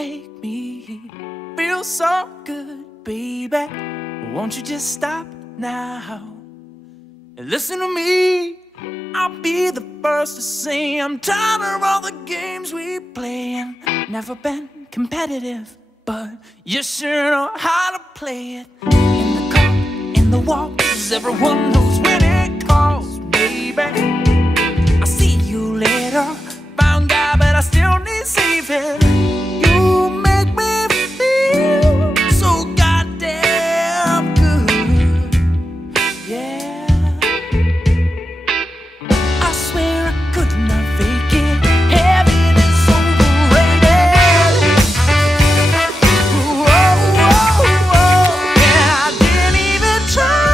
make me feel so good, baby. Won't you just stop now and listen to me? I'll be the first to say I'm tired of all the games we play, and never been competitive, but you sure know how to play it. In the car, in the walk, 'cause everyone knows when it calls, baby. I'll see you later. Found guy, but I still need saving. You make me feel so goddamn good, yeah. I swear I could not fake it. Heaven is overrated. Whoa, whoa, whoa. Yeah, I didn't even try.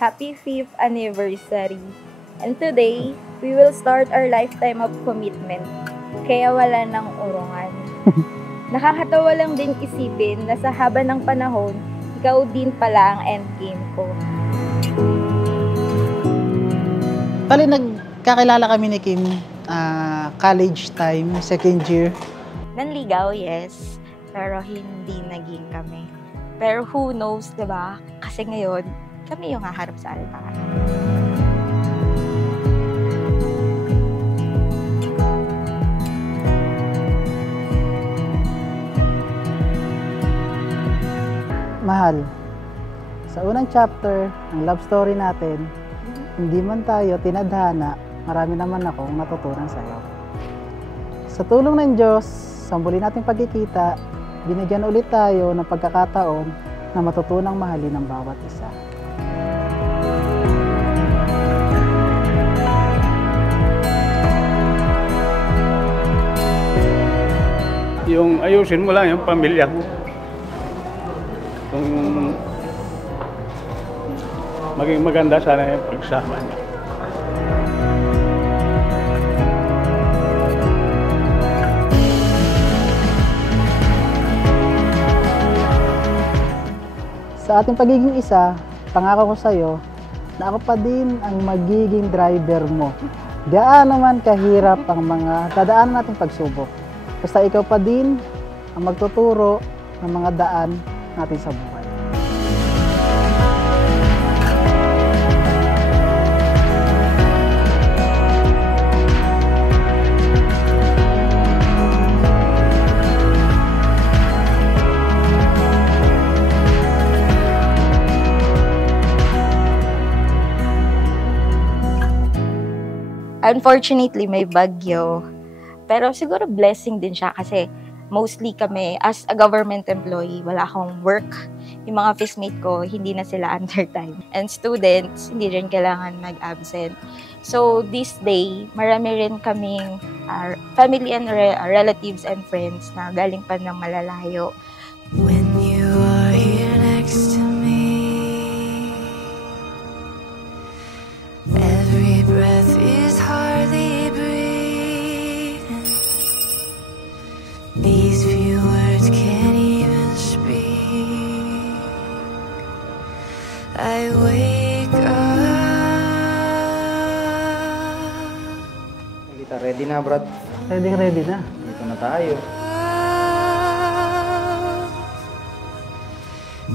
Happy 5th anniversary. And today, we will start our lifetime of commitment. Kaya wala nang urungan. Nakakatawa lang din isipin na sa haba ng panahon, ikaw din pala ang endgame ko. Bali, nagkakilala kami ni Kim college time, second year. Nanligaw, yes. Pero hindi naging kami. Pero who knows, diba? Kasi ngayon, kami yung haharap sa altar. Mahal, sa unang chapter ng love story natin, hindi man tayo tinadhana, marami naman akong natutunan sa'yo. Sa tulong ng Diyos, sa muli nating pagkikita, binigyan ulit tayo ng pagkakataon na matutunang mahalin ang bawat isa. Yung ayusin mo lang yung pamilya mo. Kung maging maganda sana yung pagsama niyo. Sa ating pagiging isa, pangako ko sa'yo na ako pa din ang magiging driver mo. Gaano man kahirap ang mga dadaan nating pagsubok. Basta ikaw pa din ang magtuturo ng mga daan natin sa buhay. Unfortunately, may bagyo. Pero siguro blessing din siya kasi mostly kami, as a government employee, wala akong work. Yung mga fishmate ko, hindi na sila under time. And students, hindi rin kailangan mag-absent. So, this day, marami rin kaming family and relatives and friends na galing pa ng malalayo. When you are here next to me, every breath is hardly breathing. These few words can't even speak. I wake up. Ready na, Brad? Ready na. Dito na tayo.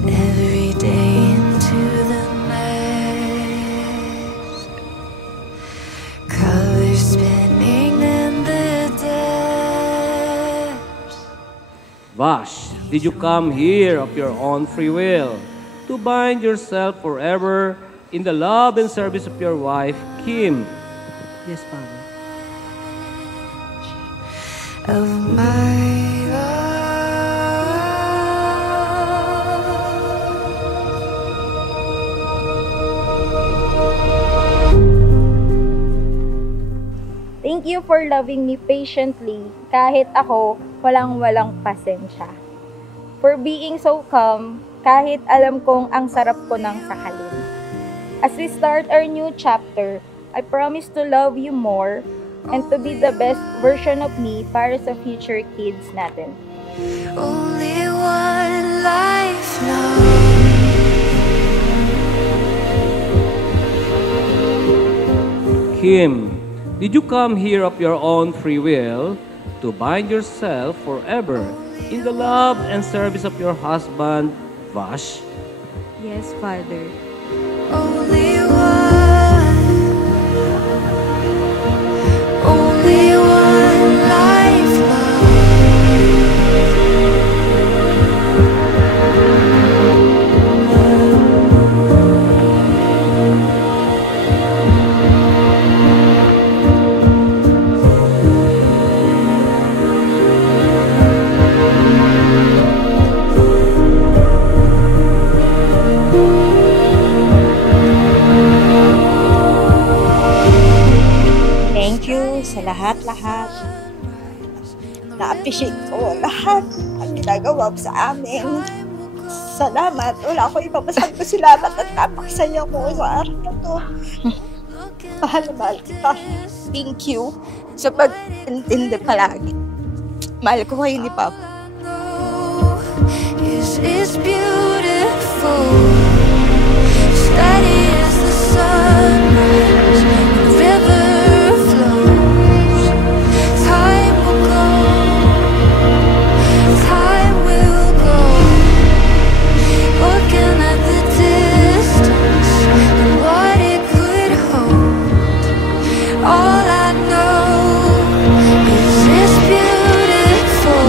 Every day into the next, colors spinning in the depths. Vash, did you come here of your own free will to bind yourself forever in the love and service of your wife, Kim? Yes, Father. Of my life. you for loving me patiently kahit ako walang-walang pasensya. For being so calm kahit alam kong ang sarap ko ng sakalin. As we start our new chapter, I promise to love you more and to be the best version of me para sa future kids natin. Only one life now. Kim, did you come here of your own free will to bind yourself forever in the love and service of your husband, Vash? Yes, Father. Only one life now. Thank you sa lahat-lahat. Na-appreciate ko lahat ang ginagawa mo sa amin. Salamat. Wala ko ipapasal ko salamat at napakasaya mo sa araw na to. Mahal na mahal kita. Thank you sa pag-intindi palagi. Mahal ko kayo ni Papa. Is beautiful. Steady as the sunrise. The river flows. Time will go. Time will go. Looking at the distance and what it could hold. All I know is it's beautiful.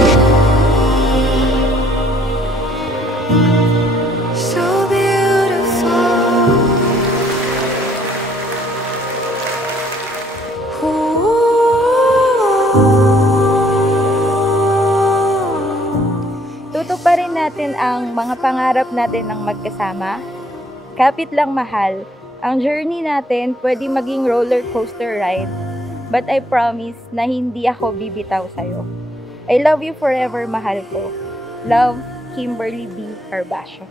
So beautiful. Tutuparin natin ang mga pangarap natin ng magkasama. Kapit lang mahal, ang journey natin pwede maging roller coaster ride. But I promise na hindi ako bibitaw sa'yo. I love you forever, mahal ko. Love, Kimberly B. Carbasio.